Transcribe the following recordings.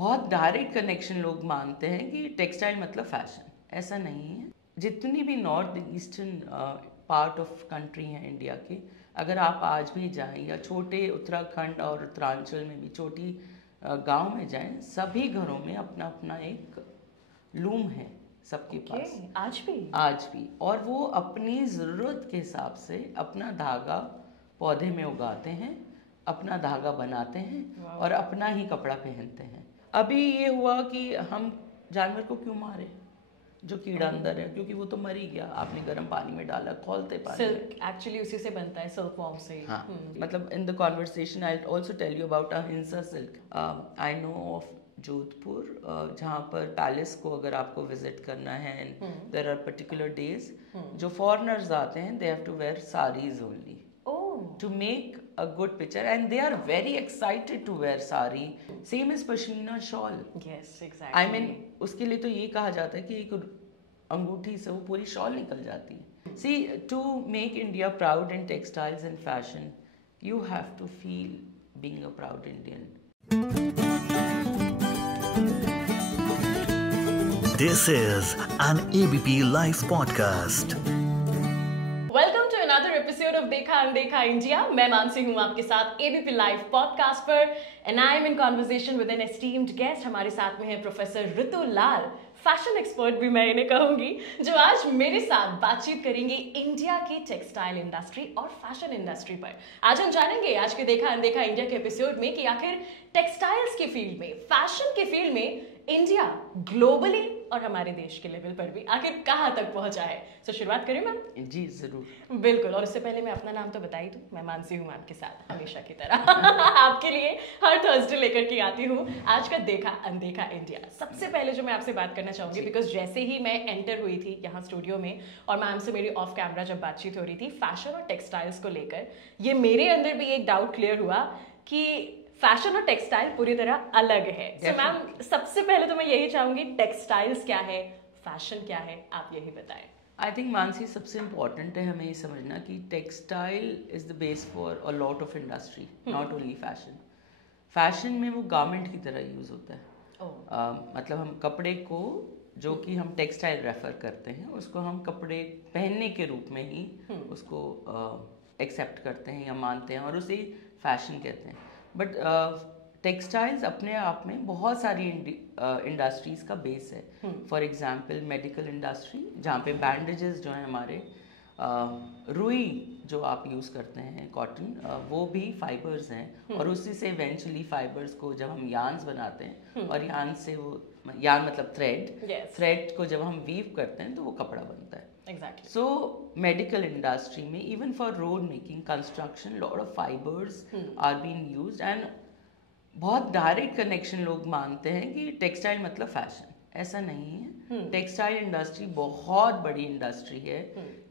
बहुत direct connection लोग मानते हैं कि टेक्सटाइल मतलब फैशन। ऐसा नहीं है। जितनी भी north eastern part of country हैं इंडिया की, अगर आप आज भी जाएं या छोटे उत्तराखंड और उत्तरांचल में भी छोटी गांव में जाएं, सभी घरों में अपना अपना एक लूम है सबके पास। आज भी और वो अपनी ज़रूरत के हिसाब से अपना धागा पौधे में उगाते हैं, अपना धागा बनाते हैं और अपना ही कपड़ा पहनते हैं। अभी ये हुआ कि हम जानवर को क्यों मारे जो कीड़ा अंदर है, क्योंकि वो तो मर ही गया, आपने गर्म पानी में डाला, खौलते पानी। सिल्क एक्चुअली उसी से बनता है, सिल्क वॉर्म से। हाँ, मतलब in the conversation I also tell you about Ahimsa silk. I know of Jodhpur, जहाँ पर पैलेस को अगर आपको विजिट करना है and there are particular days, जो फॉरेनर्स आते हैं they have to wear saris only to make a good picture, and they are very excited to wear sari. Same as pashmina shawl. Yes, exactly. I mean, उसके लिए तो ये कहा जाता है कि एक अंगूठी से वो पूरी शॉल निकल जाती है। See, to make India proud in textiles and fashion, you have to feel being a proud Indian. This is an ABP Live podcast. Episode of देखा अनदेखा इंडिया। मैं मानसी हूँ आपके साथ एबीपी लाइव पॉडकास्ट पर, and I am in conversation with an esteemed guest. हमारे साथ में है professor Ritu Lal, fashion expert भी मैं इन्हें कहूंगी, जो आज मेरे साथ बातचीत करेंगे इंडिया की टेक्सटाइल इंडस्ट्री और फैशन इंडस्ट्री पर। आज हम जानेंगे आज के देखा अनदेखा इंडिया के एपिसोड में कि आखिर टेक्सटाइल्स के फील्ड में, फैशन के फील्ड में इंडिया ग्लोबली और हमारे देश के लेवल पर भी आखिर कहाँ तक पहुंचा है। तो शुरुआत करें मैम? जी जरूर। बिल्कुल। और उससे पहले मैं अपना नाम तो बता ही दूं, मैं मानसी हूँ आपके साथ हमेशा की तरह आपके लिए हर थर्सडे लेकर के आती हूँ आज का देखा अनदेखा इंडिया। सबसे पहले जो मैं आपसे बात करना चाहूंगी, बिकॉज जैसे ही मैं एंटर हुई थी यहाँ स्टूडियो में और मैम से मेरी ऑफ कैमरा जब बातचीत हो रही थी फैशन और टेक्सटाइल्स को लेकर, ये मेरे अंदर भी एक डाउट क्लियर हुआ कि फैशन और टेक्सटाइल पूरी तरह अलग है। तो मैम सबसे पहले तो मैं यही चाहूंगी, टेक्सटाइल्स क्या है, फैशन क्या है, आप यही बताएं। आई थिंक मानसी सबसे इम्पॉर्टेंट है हमें ये समझना कि textile is the base for a lot of industry, not only fashion. Fashion में वो गारमेंट की तरह यूज होता है। मतलब हम कपड़े को, जो कि हम टेक्सटाइल रेफर करते हैं, उसको हम कपड़े पहनने के रूप में ही उसको एक्सेप्ट करते हैं या मानते हैं और उसे फैशन कहते हैं। बट टेक्सटाइल्स अपने आप में बहुत सारी इंडस्ट्रीज का बेस है। फॉर एग्जांपल मेडिकल इंडस्ट्री, जहाँ पे बैंडेजेस जो हैं हमारे, रुई जो आप यूज़ करते हैं, कॉटन, वो भी फाइबर्स हैं और उसी से इवेंचुअली फाइबर्स को जब हम यार्न्स बनाते हैं और यार्न से वो, यार्न मतलब थ्रेड को जब हम वीव करते हैं तो वो कपड़ा बनता है। Exactly. So medical industry में, even for road making, construction, lot of fibers are being used, and बहुत डायरेक्ट कनेक्शन लोग मानते हैं कि टेक्सटाइल मतलब फैशन। ऐसा नहीं है। टेक्सटाइल इंडस्ट्री बहुत बड़ी इंडस्ट्री है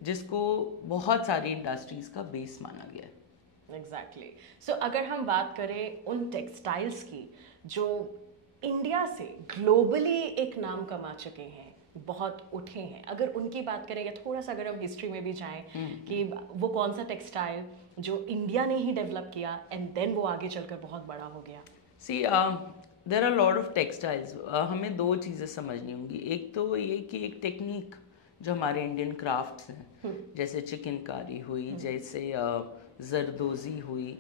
जिसको बहुत सारी इंडस्ट्रीज का बेस माना गया है। एग्जैक्टली। सो अगर हम बात करें उन टेक्सटाइल्स की जो इंडिया से ग्लोबली एक नाम कमा चुके हैं, बहुत उठे हैं, अगर उनकी बात करेंगे, थोड़ा सा अगर हम हिस्ट्री में भी जाएं कि वो कौन सा टेक्सटाइल जो इंडिया ने ही डेवलप किया एंड देन वो आगे चलकर बहुत बड़ा हो गया। See there are lot of textiles. हमें दो चीज़ें समझनी होंगी। एक तो ये कि एक टेक्निक जो हमारे इंडियन क्राफ्ट्स हैं, जैसे चिकनकारी हुई, जैसे जरदोजी हुई,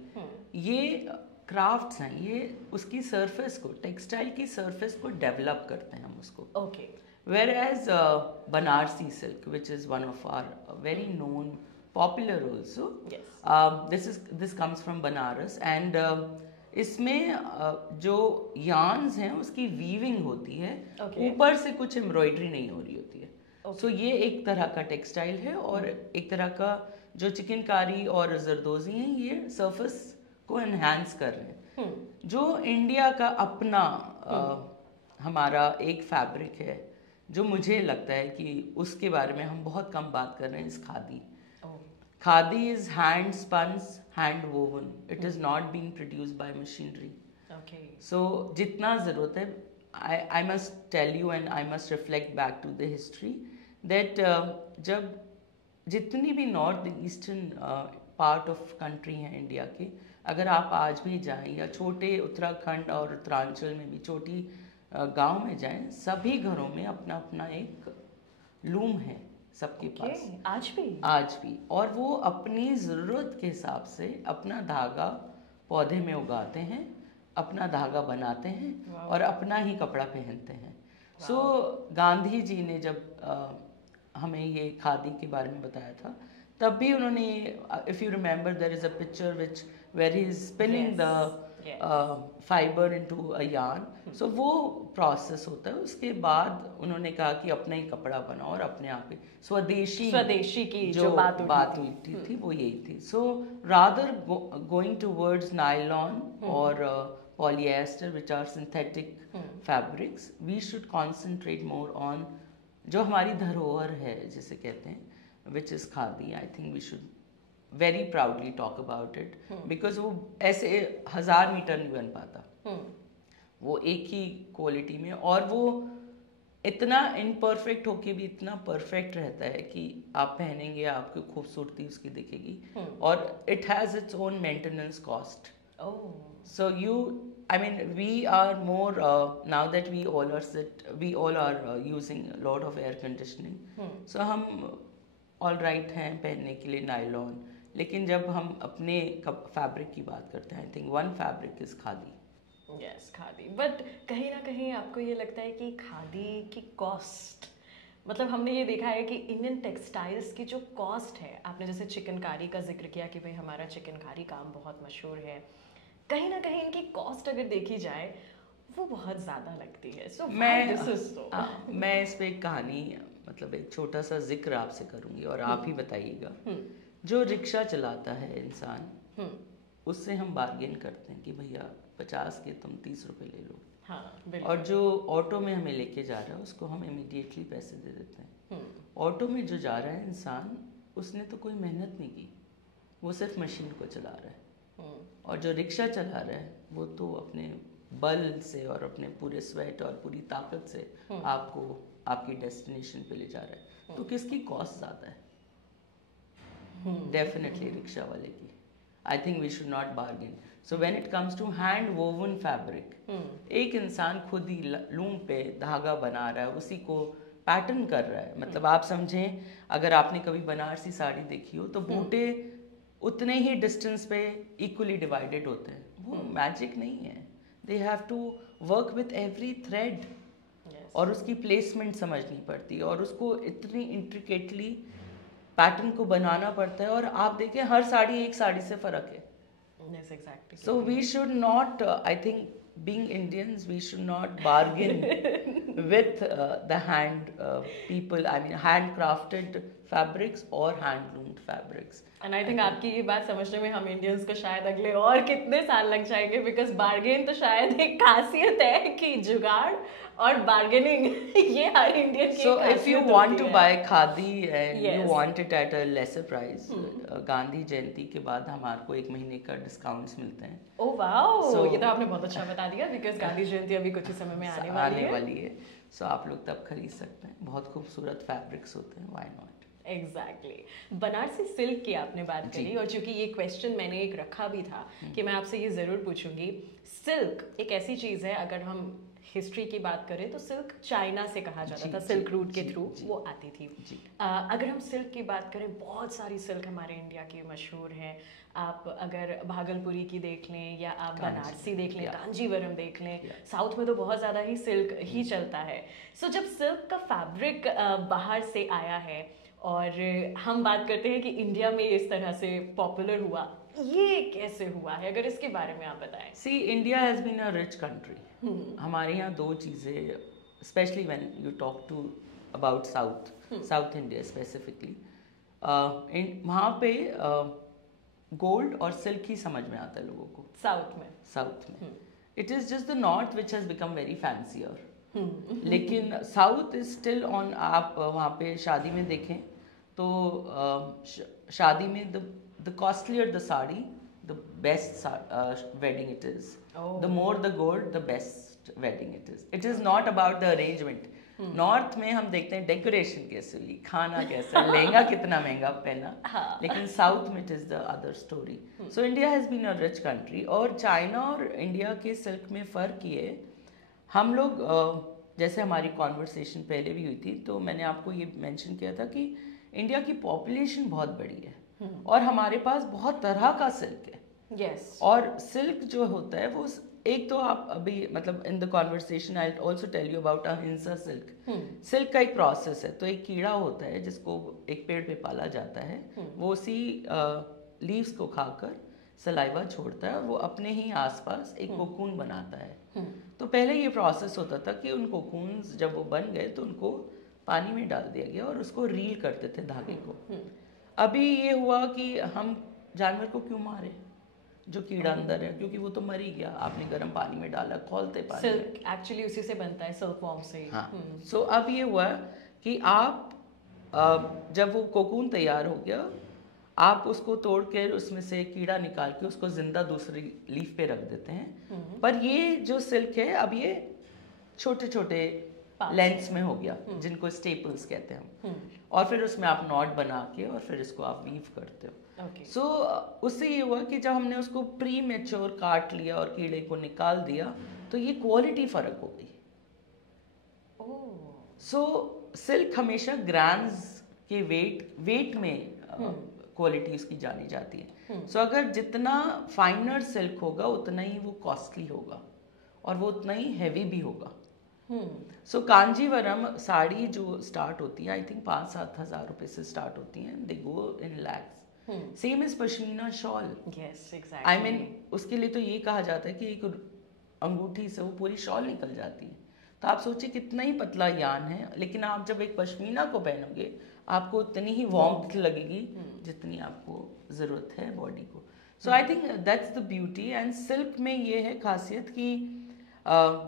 ये क्राफ्ट्स हैं, ये उसकी सरफेस को, टेक्सटाइल की सरफेस को डेवलप करते हैं हम उसको। Okay. Whereas Banarsi silk, which is one of our very known, popular also. Yes. This comes from Banaras, and इसमें जो yarns हैं उसकी weaving होती है, ऊपर से कुछ embroidery नहीं हो रही होती है। So ये एक तरह का टेक्सटाइल है, और एक तरह का जो चिकनकारी और जरदोजी हैं, ये surface को enhance कर रहे हैं। जो इंडिया का अपना हमारा एक फैब्रिक है, जो मुझे लगता है कि उसके बारे में हम बहुत कम बात कर रहे हैं, इस khadi. Khadi is hand spun, hand woven, it is not being produced by machinery. So जितना ज़रूरत है, I must tell you and I must reflect back to the history that जब जितनी भी north eastern part of country हैं India की, अगर आप आज भी जाएं या छोटे उत्तराखंड और उत्तरांचल में भी छोटी गांव में जाएं, सभी घरों में अपना अपना एक लूम है सबके पास आज भी, और वो अपनी ज़रूरत के हिसाब से अपना धागा पौधे में उगाते हैं, अपना धागा बनाते हैं और अपना ही कपड़ा पहनते हैं। सो गांधी जी ने जब हमें ये खादी के बारे में बताया था, तब भी उन्होंने, if you remember, there is a picture which where he is spinning the fibre into a yarn. So वो प्रोसेस होता है। उसके बाद उन्होंने कहा कि अपना ही कपड़ा बनाओ और अपने आप ही स्वदेशी की जो बात हुई थी वो यही थी। So rather going towards nylon और polyester, which are synthetic fabrics, we should concentrate more on जो हमारी धरोहर है जिसे कहते हैं, which is khadi. I think we should very proudly talk about it, because वो ऐसे 1000 मीटर नहीं बन पाता, वो एक ही क्वालिटी में, और वो इतना इनपरफेक्ट होके भी इतना परफेक्ट रहता है कि आप पहनेंगे आपको खूबसूरती उसकी दिखेगी, और it has its own maintenance cost. So I mean, we are more now that we all are using a lot of air conditioning. So हम all right हैं पहनने के लिए नायलॉन, लेकिन जब हम अपने फैब्रिक की बात करते हैं, I think one fabric is khadi. Yes, khadi. But कहीं ना कहीं आपको ये लगता है कि खादी की कॉस्ट, मतलब हमने ये देखा है कि इंडियन टेक्सटाइल्स की जो कॉस्ट है, आपने जैसे चिकनकारी का जिक्र किया कि भाई हमारा चिकनकारी काम बहुत मशहूर है, कहीं ना कहीं इनकी कॉस्ट अगर देखी जाए वो बहुत ज़्यादा लगती है. So मैं इस पे एक कहानी, मतलब एक छोटा सा जिक्र आपसे करूँगी और आप ही बताइएगा. जो रिक्शा चलाता है इंसान, उससे हम बार्गेन करते हैं कि भैया 50 के तुम 30 रुपए ले लो. हाँ, और जो ऑटो में हमें लेके जा रहा है उसको हम इमीडिएटली पैसे दे देते हैं. ऑटो में जो जा रहा है इंसान, उसने तो कोई मेहनत नहीं की, वो सिर्फ मशीन को चला रहा है. और जो रिक्शा चला रहा है वो तो अपने बल से और अपने पूरे स्वेट और पूरी ताकत से आपको आपकी डेस्टिनेशन पे ले जा रहा है. तो किसकी कॉस्ट ज़्यादा है? डेफिनेटली रिक्शा वाले की. I think we should not bargain. So when it comes to hand woven fabric, एक इंसान खुद ही लूम पे धागा बना रहा है, उसी को पैटर्न कर रहा है. मतलब आप समझें, अगर आपने कभी बनारसी साड़ी देखी हो तो बूटे उतने ही डिस्टेंस पे इक्वली डिवाइडेड होते हैं. वो मैजिक नहीं है. They have to work with every thread, और उसकी प्लेसमेंट समझनी पड़ती है, और उसको इतनी इंट्रिकेटली पैटर्न को बनाना पड़ता है. और आप देखें, हर साड़ी एक साड़ी से फ़र्क है. So we should not, I think being Indians, we should not bargain with the handcrafted fabrics or hand-loomed fabrics. And I think आपकी ये बात समझने में हम इंडियंस को शायद अगले और कितने साल लग जाएंगे, बिकॉज बार्गेन तो शायद एक खासियत है कि जुगाड़ और बार्गेनिंग ये हर इंडियन की. So if you want to buy khadi and you want it at a lesser price, Gandhi Jayanti के बाद हमारे को 1 महीने का डिस्काउंट्स मिलते हैं. ओह वाओ, ये तो आपने बहुत अच्छा बता दिया, बिकॉज गांधी जयंती अभी कुछ ही समय में आने वाली है. सो आप लोग तब खरीद सकते हैं. बहुत खूबसूरत फैब्रिक्स होते हैं. Why not. Exactly. Banarasi silk की आपने बात करी, और चूंकि ये क्वेश्चन मैंने एक रखा भी था कि मैं आपसे ये ज़रूर पूछूंगी. सिल्क एक ऐसी चीज़ है, अगर हम हिस्ट्री की बात करें तो सिल्क चाइना से कहा जाता था, सिल्क रूट के थ्रू वो आती थी. अगर हम सिल्क की बात करें, बहुत सारी सिल्क हमारे इंडिया की मशहूर हैं. आप अगर भागलपुरी की देख लें, या आप बनारसी देख लें, कांजीवरम देख लें, साउथ में तो बहुत ज़्यादा ही सिल्क ही चलता है. सो जब सिल्क का फैब्रिक बाहर से आया है और हम बात करते हैं कि इंडिया में इस तरह से पॉपुलर हुआ, ये कैसे हुआ है? अगर इसके बारे में आप बताएं. See, India has been a rich country. हमारे यहाँ 2 चीज़ें, specially when you talk to about South India specifically, वहाँ पे गोल्ड और सिल्क ही समझ में आता है लोगों को. साउथ में it is just the north which has become very fancier. लेकिन साउथ इज स्टिल ऑन. आप वहाँ पे शादी में देखें तो शादी में the costlier the sari, the best wedding it is. The more the gold, the best wedding it is. It is not about the arrangement. North में हम देखते हैं डेकोरेशन कैसे हुई, खाना कैसा, लहंगा कितना महंगा पहना, लेकिन साउथ में it is the other story. So India has been a rich country. और चाइना और इंडिया के सिल्क में फ़र्क ये, हम लोग जैसे हमारी कॉन्वर्सेशन पहले भी हुई थी, तो मैंने आपको ये मेंशन किया था कि इंडिया की पॉपुलेशन बहुत बड़ी है और हमारे पास बहुत तरह का सिल्क है. Yes. और सिल्क जो होता है वो एक तो आप अभी मतलब in the conversation I also tell you about Ahimsa silk. Silk का एक प्रोसेस है. तो एक कीड़ा होता है जिसको एक पेड़ पे पाला जाता है, वो उसी लीव्स को खाकर सलाइवा छोड़ता है और वो अपने ही आसपास एक कोकून बनाता है. तो पहले ये प्रोसेस होता था कि उन कोकून्स जब वो बन गए तो उनको पानी में डाल दिया गया और उसको रील करते थे धागे को. अभी ये हुआ कि हम जानवर को क्यों मारे जो कीड़ा अंदर है, क्योंकि वो तो मर ही गया, आपने गर्म पानी में डाला, खोलते पानी. सिल्क एक्चुअली उसी से बनता है, सिल्क वॉर्म से. हाँ. सो अब ये हुआ कि आप जब वो कोकून तैयार हो गया, आप उसको तोड़ कर उसमें से कीड़ा निकाल के उसको जिंदा दूसरी लीफ पे रख देते हैं. पर ये जो सिल्क है अब ये छोटे छोटे लेंथ्स में हो गया, जिनको स्टेपल्स कहते हैं हम. और फिर उसमें आप नॉट बना के और फिर इसको आप वीव करते हो. सो उससे ये हुआ कि जब हमने उसको प्री मैच्योर काट लिया और कीड़े को निकाल दिया तो ये क्वालिटी फर्क हो गई. सो सिल्क हमेशा ग्राम्स के वेट में क्वालिटी उसकी जानी जाती है. सो अगर जितना फाइनर सिल्क होगा उतना ही वो कॉस्टली होगा और वो उतना ही हैवी भी होगा. सो कांजीवरम साड़ी जो स्टार्ट होती है, आई थिंक 5-7 हज़ार रुपए से स्टार्ट होती हैं. They go in lakhs. Same is pashmina shawl. Yes exactly. I mean उसके लिए तो ये कहा जाता है कि एक अंगूठी से वो पूरी शॉल निकल जाती है. तो आप सोचिए कितना ही पतला यान है, लेकिन आप जब एक पश्मीना को पहनोगे आपको उतनी ही वार्मथ लगेगी जितनी आपको ज़रूरत है बॉडी को. So I think that's the beauty. And silk में ये है खासियत कि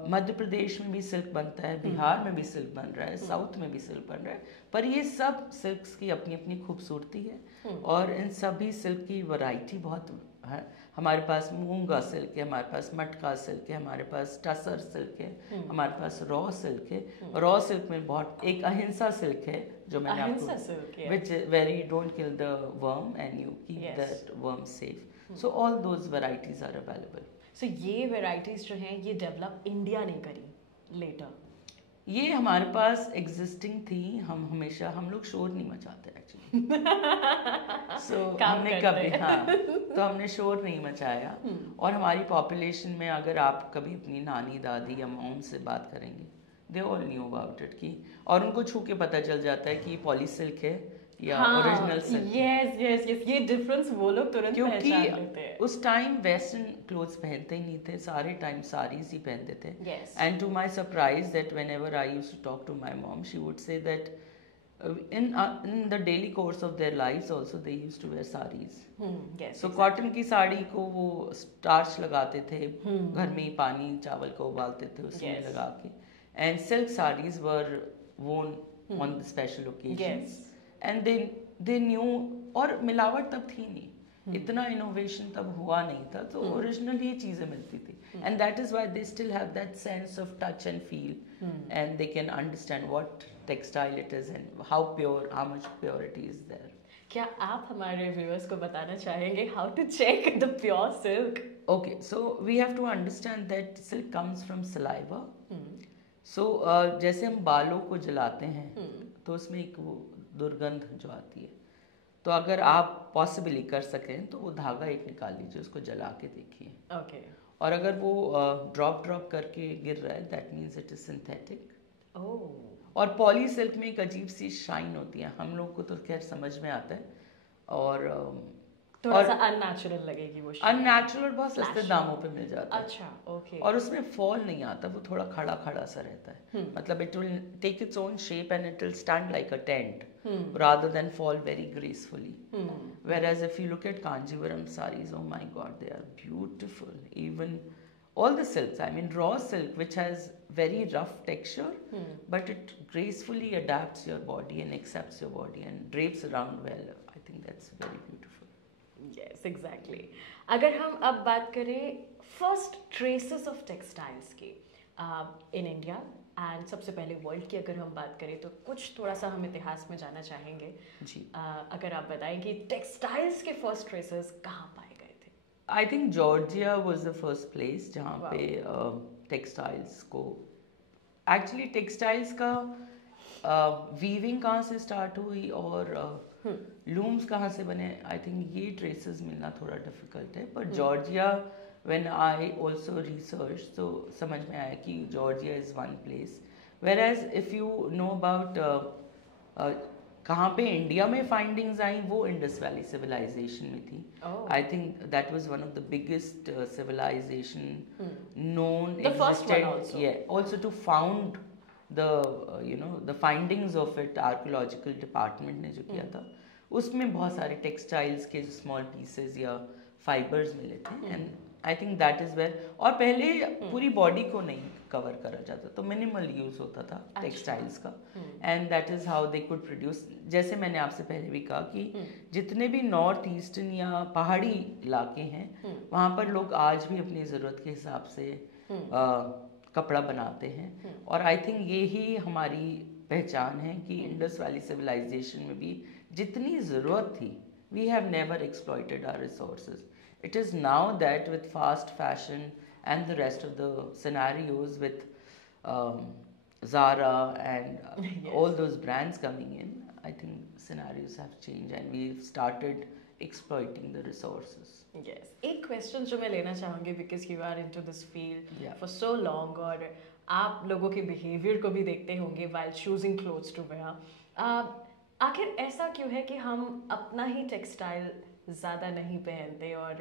मध्य प्रदेश में भी सिल्क बनता है, बिहार में भी सिल्क बन रहा है, साउथ में भी सिल्क बन रहा है. पर ये सब सिल्क्स की अपनी अपनी खूबसूरती है और इन सभी सिल्क की वैरायटी बहुत है. हमारे पास मूंगा सिल्क है, हमारे पास मटका सिल्क है, हमारे पास टसर सिल्क है, हमारे पास रॉ सिल्क है. रॉ सिल्क में बहुत एक अहिंसा सिल्क है जो मैंने आपको, which very don't kill the worm and you keep that worm safe. So all those varieties are available. So ये वैरायटीज जो हैं ये डेवलप इंडिया ने करी लेटर. ये हमारे पास एग्जिस्टिंग थी. हम लोग शोर नहीं मचाते एक्चुअली. सो हमने कभी तो हमने शोर नहीं मचाया. और हमारी पॉपुलेशन में अगर आप कभी अपनी नानी दादी या मॉम से बात करेंगे, they all knew about it की, और उनको छू के पता चल जाता है कि पॉली सिल्क है या ओरिजिनल सिल्क. यस ये डिफरेंस वो लोग तुरंत पहचान लेते हैं. उस टाइम वेस्टर्न क्लोथ्स पहनते ही नहीं थे, सारे टाइम साड़ीज ही पहनते थे. And to my surprise that whenever I used to talk to my mom, she would say that in the daily course of their lives also they used to wear sarees. So cotton की साड़ी को वो starch लगाते थे, घर में ही पानी चावल को उबालते थे उसमें लगा के. And silk saris were worn on the special occasions. And they knew. और मिलावट तब थी नहीं, इतना इनोवेशन तब हुआ नहीं था, तो ओरिजिनल ही चीज़ें मिलती थी. And that is why they still have that sense of touch and feel, and they can understand what textile it is and how much purity is there. क्या आप हमारे व्यूअर्स को बताना चाहेंगे how to check the pure silk? Okay, so we have to understand that silk comes from saliva. So जैसे हम बालों को जलाते हैं तो उसमें एक वो दुर्गंध जो आती है, तो अगर आप पॉसिबली कर सकें तो वो धागा एक निकाल लीजिए, उसको जला के देखिए. ओके. और अगर वो ड्रॉप करके गिर रहा है, that means it is synthetic. और पॉली सिल्क में एक अजीब सी शाइन होती है, हम लोग को तो खैर समझ में आता है, और थोड़ा सा अननेचुरल लगेगी वो. अननेचुरल और बहुत सस्ते दामों पे मिल जाता है. अच्छा, ओके. और उसमें फॉल नहीं आता, वो थोड़ा खड़ा खड़ा सा रहता है. मतलब it will take its own shape and it will stand like a tent rather than fall very gracefully. Whereas if you look at Kanjivaram sarees, oh my God, they are beautiful. Even all the silks, I mean raw silk, which has very rough texture, but it gracefully adapts your body and accepts your body and drapes around well. I think that's very beautiful. Yes, exactly. अगर हम अब बात करें first traces of textiles की in India, and सबसे पहले world की अगर हम बात करें तो कुछ थोड़ा सा हम इतिहास में जाना चाहेंगे जी। अगर आप बताएं कि टेक्सटाइल्स के फर्स्ट ट्रेसेस कहाँ पाए गए थे? I think Georgia was the first place जहाँ पे टेक्सटाइल्स को, एक्चुअली टेक्सटाइल्स का वीविंग कहाँ से स्टार्ट हुई और लूम्स कहाँ से बने, आई थिंक ये ट्रेसेस मिलना थोड़ा डिफिकल्ट है. पर Georgia, when I also research, तो समझ में आया कि Georgia is one place. Whereas if you know about कहाँ पे इंडिया में फाइंडिंग्स आई, वो इंडस वैली सिविलाइजेशन में थी. I think that was one of the biggest civilisation known existed, yeah, also to found the the findings of it, archaeological department ने जो किया था, उसमें बहुत सारे टेक्सटाइल्स के स्मॉल पीसेस या फाइबर्स मिले थे. And I think that is where, और पहले पूरी बॉडी को नहीं कवर करा जाता, तो मिनिमल यूज होता था टेक्सटाइल्स का. And that is how they could produce. जैसे मैंने आपसे पहले भी कहा कि जितने भी नॉर्थ ईस्टर्न या पहाड़ी इलाके हैं, वहाँ पर लोग आज भी अपनी ज़रूरत के हिसाब से कपड़ा बनाते हैं. और आई थिंक ये ही हमारी पहचान है कि इंडस वैली सिविलाइजेशन में भी जितनी ज़रूरत थी, we have never exploited our resources. It is now that with fast fashion and the rest of the scenarios with Zara and yes, all those brands coming in, I think scenarios have changed and we've started exploiting the resources. Yes. एक question जो मैं लेना चाहूँगी, because you are into this field Yeah. for so long, और आप लोगों के behavior को भी देखते होंगे while choosing clothes to wear. आखिर ऐसा क्यों है कि हम अपना ही टेक्सटाइल ज़्यादा नहीं पहनते और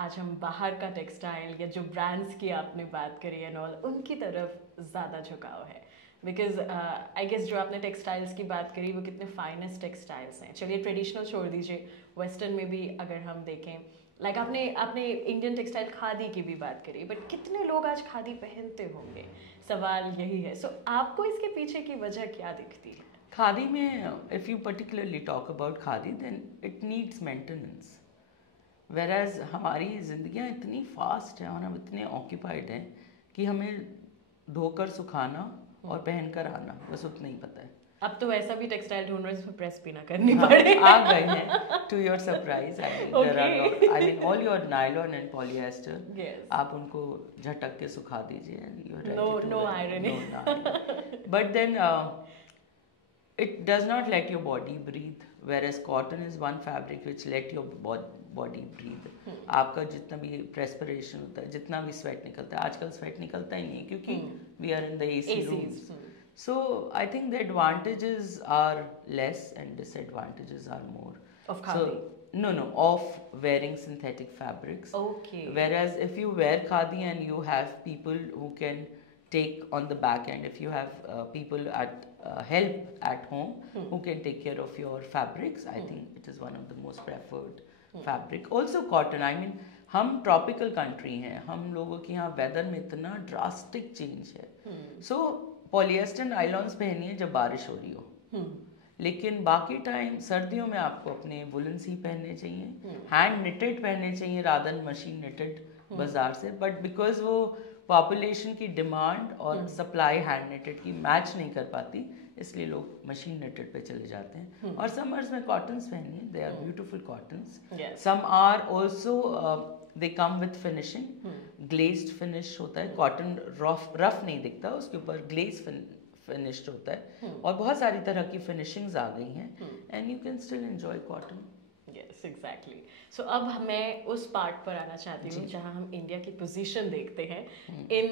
आज हम बाहर का टेक्सटाइल या जो ब्रांड्स की आपने बात करी एंड ऑल, उनकी तरफ ज़्यादा झुकाव है? बिकॉज आई गेस जो आपने टेक्सटाइल्स की बात करी वो कितने फाइनेस्ट टेक्सटाइल्स हैं. चलिए ट्रेडिशनल छोड़ दीजिए, वेस्टर्न में भी अगर हम देखें, लाइक आपने इंडियन टेक्सटाइल खादी की भी बात करी, बट कितने लोग आज खादी पहनते होंगे? सवाल यही है. सो आपको इसके पीछे की वजह क्या दिखती है? खादी में, if you particularly talk about khadi, then it needs maintenance. Whereas हमारी ज़िंदगियाँ इतनी फास्ट हैं और हम इतने ऑक्यूपाइड हैं कि हमें धोकर सुखाना और पहनकर आना बस उतना ही पता है. अब तो ऐसा भी टेक्सटाइल ढूंढ रहे हैं जिसमें प्रेस भी ना करनी पड़े. आ गए हैं, to your surprise. I mean all your nylon and polyester, आप उनको झटक के सुखा दीजिए. No irony. But then it does not let your body breathe, whereas cotton is one fabric which let your body breathe. आपका जितना भी perspiration होता है, जितना भी sweat निकलता है, आजकल sweat निकलता ही नहीं क्योंकि we are in the AC rooms. So I think the advantages are less and disadvantages are more. Of khadi? So, no, of wearing synthetic fabrics. Okay. Whereas if you wear khadi and you have people who can take on the back end, if you have people at help at home who can take care of your fabrics, I think it is one of the most preferred fabric. Also cotton, I mean हम tropical country हैं, हम लोगों के यहाँ weather में इतना drastic change है. सो polyester नायलॉन्स पहनिए जब बारिश हो रही हो, लेकिन बाकी टाइम सर्दियों में आपको अपने वुलन्स ही पहनने चाहिए, हैंड निटेड पहनने चाहिए रादर देन मशीन निटेड बाजार से. बट बिकॉज वो पॉपुलेशन की डिमांड और सप्लाई हैंड निटेड की मैच नहीं कर पाती, इसलिए लोग मशीन निटेड पे चले जाते हैं. और समर्स में कॉटन्स पहनिए, they are beautiful cottons. Some are also they come with finishing, glazed finish होता है. कॉटन रफ नहीं दिखता, उसके ऊपर ग्लेज फिनिश्ड होता है. और बहुत सारी तरह की फिनिशिंग्स आ गई हैं and you can still enjoy cotton. Yes, exactly. So अब मैं उस पार्ट पर आना चाहती हूँ जहाँ हम इंडिया की पोजीशन देखते हैं इन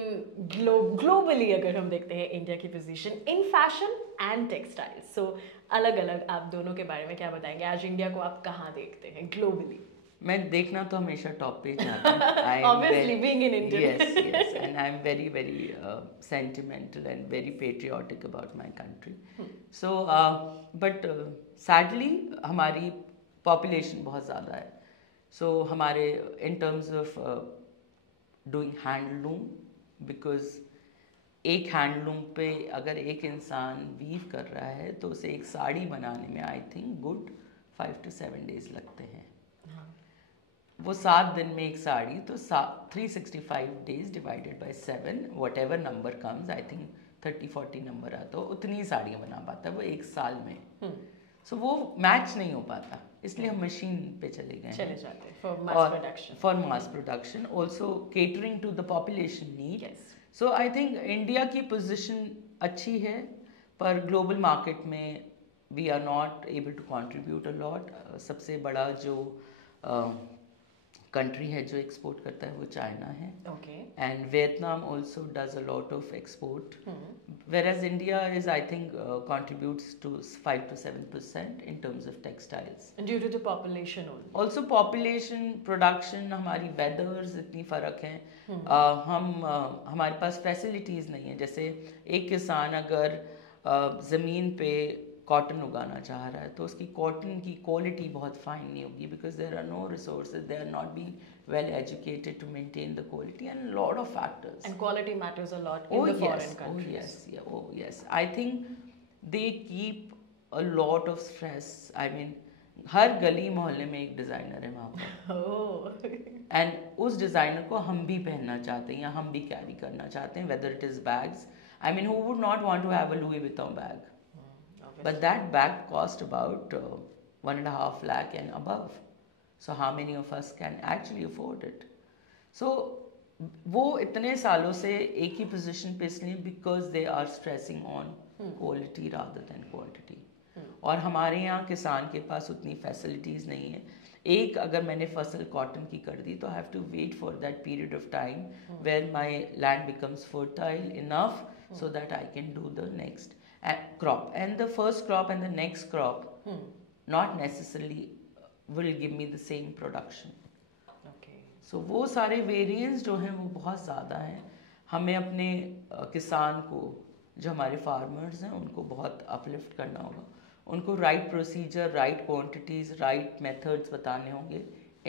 ग्लोबली. अगर हम देखते हैं इंडिया की position in fashion and textile, so अलग अलग आप दोनों के बारे में क्या बताएंगे? आज इंडिया को आप कहाँ देखते हैं ग्लोबली? मैं देखना तो हमेशा टॉप पे चाहता हूँ. Obviously being an Indian. Yes, and I'm very sentimental and very patriotic about my country. So, but sadly हमारी population बहुत ज़्यादा है. So हमारे in terms of doing handloom, because एक हैंडलूम पे अगर एक इंसान वीव कर रहा है तो उसे एक साड़ी बनाने में I think good 5 to 7 days लगते हैं. वो 7 दिन में एक साड़ी, तो 365 days divided by 7, whatever number comes, I think 30-40 number आता है, उतनी ही साड़ियाँ बना पाता है वो एक साल में। सो वो मैच नहीं हो पाता, इसलिए हम मशीन पे चले जाते for mass production also catering to the population need. So I think India की पोजीशन अच्छी है, पर ग्लोबल मार्केट में we are not able to contribute a lot. सबसे बड़ा जो कंट्री है जो एक्सपोर्ट करता है वो चाइना है, and Vietnam also does a lot of export, whereas India is, I think, contributes to 5 to 7% in terms of textiles. And due to the population only. Also population, production, हमारी weathers इतनी फ़र्क है। हमारे पास facilities नहीं है। जैसे एक किसान अगर ज़मीन पे कॉटन उगाना चाह रहा है तो उसकी कॉटन की क्वालिटी बहुत फाइन नहीं होगी, because there are no resources, they are not being well educated to maintain the quality, and a lot of factors. And quality matters a lot in the foreign countries. Oh yes. I think they keep a lot of stress. I mean, हर गली मोहल्ले में एक designer है वहाँ पर, and उस designer को हम भी पहनना चाहते हैं या हम भी कैरी करना चाहते हैं, whether it is bags. I mean, who would not want to have a Louis Vuitton bag? But that bag cost about 1.5 lakh and above. So how many of us can actually afford it? So वो इतने सालों से एक ही position पे इसलिए because they are stressing on quality rather than quantity. और हमारे यहाँ किसान के पास उतनी फैसिलिटीज़ नहीं है। एक अगर मैंने फसल कॉटन की कर दी तो I have to wait for that period of time where my land becomes fertile enough so that I can do the next crop. And the first crop and the next crop not necessarily will give me the same production. So वो सारे variance जो हैं वो बहुत ज़्यादा हैं। हमें अपने किसान को, जो हमारे फार्मर्स हैं, उनको बहुत अपलिफ्ट करना होगा, उनको right procedure, right quantities, right methods बताने होंगे,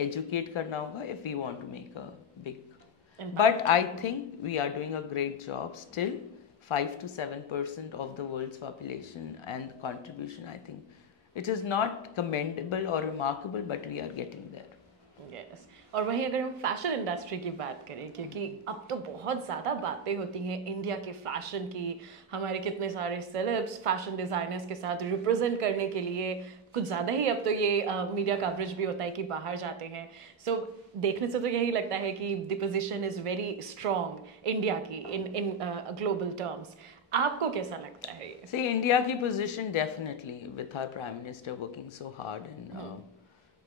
एजुकेट करना होगा if we want to make a big. But I think we are doing a great job still. 5 to 7% of the world's population and contribution, I think it is not commendable or remarkable, but we are getting there. Yes. और वहीं अगर हम fashion industry की बात करें, क्योंकि अब तो बहुत ज़्यादा बातें होती हैं इंडिया के फैशन की, हमारे कितने सारे सेलेब्स फैशन डिज़ाइनर्स के साथ रिप्रेजेंट करने के लिए कुछ ज़्यादा ही अब तो ये मीडिया कवरेज भी होता है कि बाहर जाते हैं। सो देखने से तो यही लगता है कि the position is very strong India की इन ग्लोबल टर्म्स। आपको कैसा लगता है ये? See, इंडिया की position definitely with our prime minister working so hard and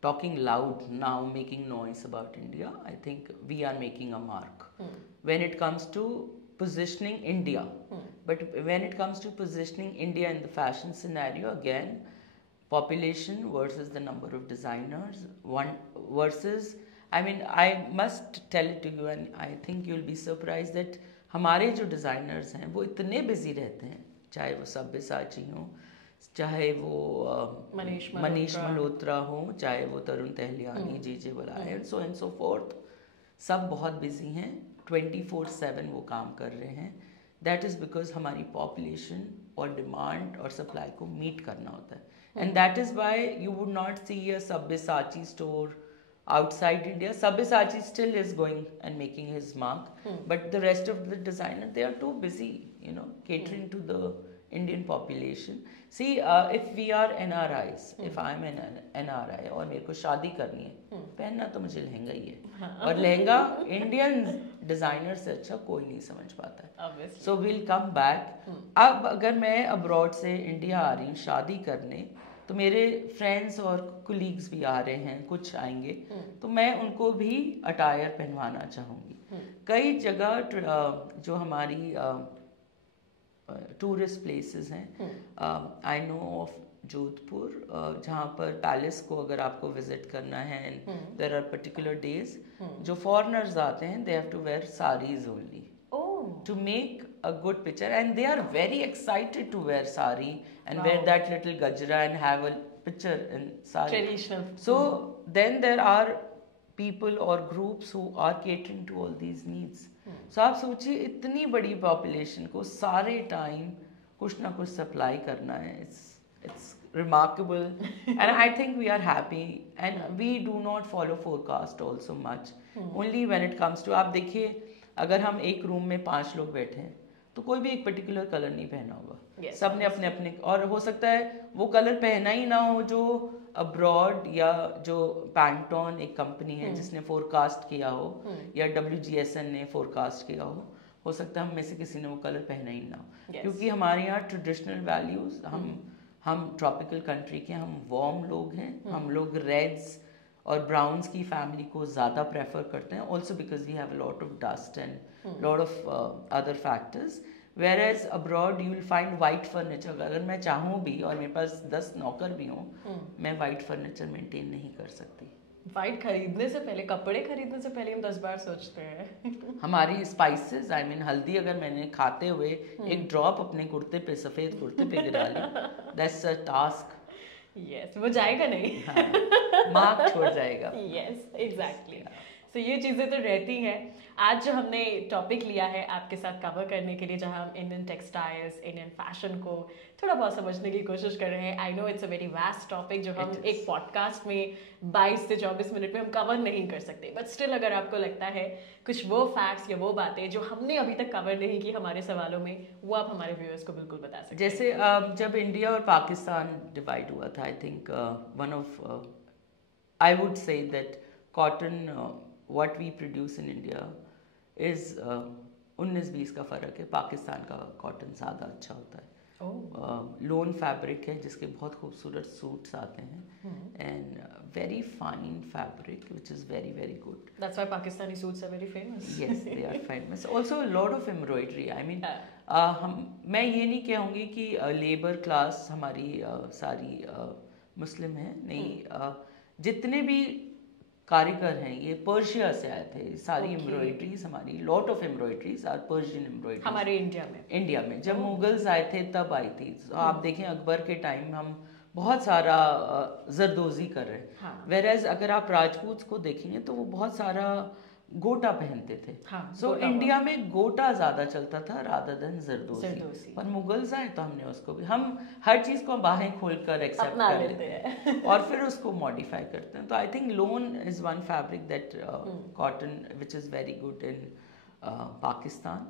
talking loud now, making noise about India, I think we are making a mark when it comes to positioning India. But when it comes to positioning India in the fashion scenario, again, population versus the number of designers, one versus, I mean, I must tell it to you, and I think you'll be surprised that हमारे जो designers हैं वो इतने busy रहते हैं, चाहे वो सब्यसाची हो, चाहे वो मनीष मल्होत्रा हो, चाहे वो तरुण तहलियानी, जे बलाय एंड सो फोर्थ, सब बहुत बिजी हैं, 24/7 वो काम कर रहे हैं। दैट इज़ बिकॉज हमारी पॉपुलेशन और डिमांड और सप्लाई को मीट करना होता है, and that is why you would not see a Sabyasachi store outside India. Sabyasachi still is going and making his mark, but the rest of the designer, they are too busy, you know, catering to the Indian population. See, if we are NRIs, if I am an NRI और मेरे को शादी करनी है, पहनना तो मुझे लहंगा ही है, और लहंगा इंडियन डिज़ाइनर से अच्छा कोई नहीं समझ पाता है। So we'll come back. अब अगर मैं अब्रॉड से इंडिया आ रही हूँ शादी करने, तो मेरे फ्रेंड्स और कुलीग्स भी आ रहे हैं, कुछ आएंगे, तो मैं उनको भी अटायर पहनवाना चाहूँगी। कई जगह जो हमारी टूरिस्ट प्लेसेस हैं, आई नो ऑफ जोधपुर, जहाँ पर पैलेस को अगर आपको विजिट करना है, and there are particular days जो फॉरेनर्स आते हैं, they have to wear saris only to make a good picture, and they are very excited to wear sari and wear that little gajra and have a picture in sari. Traditional. So then there are people or groups who are catering to all these needs. So आप सोचिए इतनी बड़ी population को सारे time कुछ ना कुछ supply करना है, it's remarkable, and I think we are happy, and we do not follow forecast also much. Only when it comes to, आप देखिए अगर हम एक रूम में 5 लोग बैठे हैं तो कोई भी एक पर्टिकुलर कलर नहीं पहना होगा। Yes, सब ने अपने अपने, और हो सकता है वो कलर पहना ही ना हो जो अब्रॉड या जो पैंटॉन एक कंपनी है जिसने फोरकास्ट किया हो या WGSN ने फोरकास्ट किया हो सकता है हम में से किसी ने वो कलर पहना ही ना हो। क्योंकि हमारे यहाँ ट्रेडिशनल वैल्यूज, हम ट्रॉपिकल कंट्री के, हम वार्म लोग हैं, हम लोग रेड्स और ब्राउन्स की फैमिली को ज़्यादा प्रेफर करते हैं, also because we have a lot of dust and lot of other factors. Whereas abroad you will find white furniture. अगर मैं चाहूँ भी और मेरे पास 10 नौकर भी हों, मैं white furniture maintain नहीं कर सकती। वाइट खरीदने से पहले, कपड़े खरीदने से पहले हम 10 बार सोचते हैं। हमारी स्पाइसेस, आई मीन हल्दी अगर मैंने खाते हुए एक ड्रॉप अपने कुर्ते पे, सफ़ेद कुर्ते पे गिरा ली, दैट्स अ टास्क। यस, वो जाएगा नहीं। हाँ, मार्क छोड़ जाएगा। Yes, exactly. तो ये चीज़ें तो रहती हैं। आज जो हमने टॉपिक लिया है आपके साथ कवर करने के लिए, जहां हम इंडियन टेक्सटाइल्स, इंडियन फैशन को थोड़ा बहुत समझने की कोशिश कर रहे हैं। I know it's a very vast topic जो हम एक पॉडकास्ट में 22 से 24 मिनट में हम कवर नहीं कर सकते, बट स्टिल अगर आपको लगता है कुछ वो फैक्ट्स या वो बातें जो हमने अभी तक कवर नहीं की हमारे सवालों में, वो आप हमारे व्यूअर्स को बिल्कुल बता सकते हैं। जैसे जब इंडिया और पाकिस्तान डिवाइड हुआ था, I think one of, I would say that cotton what we produce in India is 19-20 का फ़र्क है। पाकिस्तान का कॉटन ज़्यादा अच्छा होता है। लोन फैब्रिक है जिसके बहुत खूबसूरत सूट्स आते हैं and very fine fabric which is very very good. That's why Pakistani suits are very famous. Yes, they are famous. Also a lot of embroidery. I mean, मैं ये नहीं कहूँगी कि लेबर क्लास हमारी सारी मुस्लिम है, नहीं, जितने भी कारीगर हैं ये पर्शिया से आए थे। सारी एम्ब्रॉयडरीज हमारी, lot of embroideries are Persian embroidery हमारे इंडिया में जब मुगल्स आए थे तब आई थी। तो आप देखें अकबर के टाइम हम बहुत सारा जरदोजी कर रहे हैं। हाँ। वेरएज अगर आप राजपूत को देखेंगे तो वो बहुत सारा गोटा पहनते थे। सो इंडिया में गोटा ज्यादा चलता था रादर देन जरदोजी। पर मुगल्स आए तो हमने उसको भी, हम हर चीज को बाहें खोलकर एक्सेप्ट कर लेते हैं और फिर उसको मॉडिफाई करते हैं। तो I think loan is one fabric that cotton which is very good in Pakistan.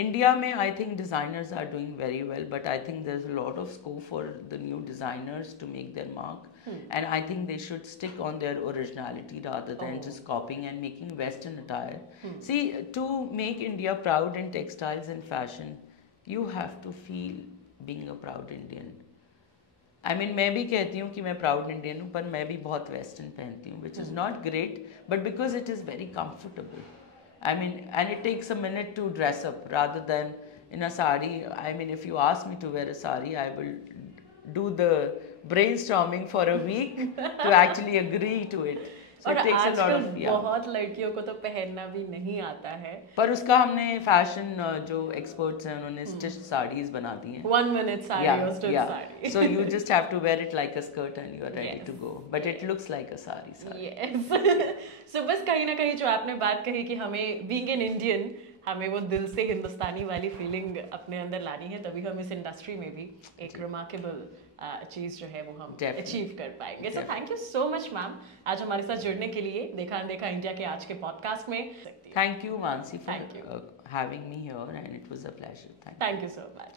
India में I think designers are doing very well, but I think there's a lot of scope for the new designers to make their mark, and I think they should stick on their originality rather than just copying and making Western attire. See, to make India proud in textiles and fashion, you have to feel being a proud Indian. I mean, मैं भी कहती हूँ कि मैं proud Indian हूँ, पर मैं भी बहुत Western पहनती हूँ, which is not great, but because it is very comfortable. I mean, and it takes a minute to dress up rather than in a sari. I mean, if you ask me to wear a sari, I will do the brainstorming for a week to actually agree to it. So और it takes a lot of, बहुत लड़कियों को तो पहनना भी नहीं आता है, पर उसका हमने फैशन जो एक्सपर्ट्स हैं उन्होंने स्टिच्ड साड़ीज बना दी हैं। 1 minute साड़ी और stitched sari. So you just have to wear it like a skirt and you are ready to go. But it looks like a sari. Yes. So बस कहीं ना कहीं जो आपने बात कही कि हमें being an Indian, हमें वो दिल से हिंदुस्तानी वाली फीलिंग अपने अंदर लानी है, तभी हम इस इंडस्ट्री में भी एक रिमार्केबल चीज़ जो है वो हम अचीव कर पाएंगे। So thank you so much ma'am आज हमारे साथ जुड़ने के लिए देखा अनदेखा इंडिया के आज के पॉडकास्ट में। Thank you Mansi for having me here and it was a pleasure. Thank you so much.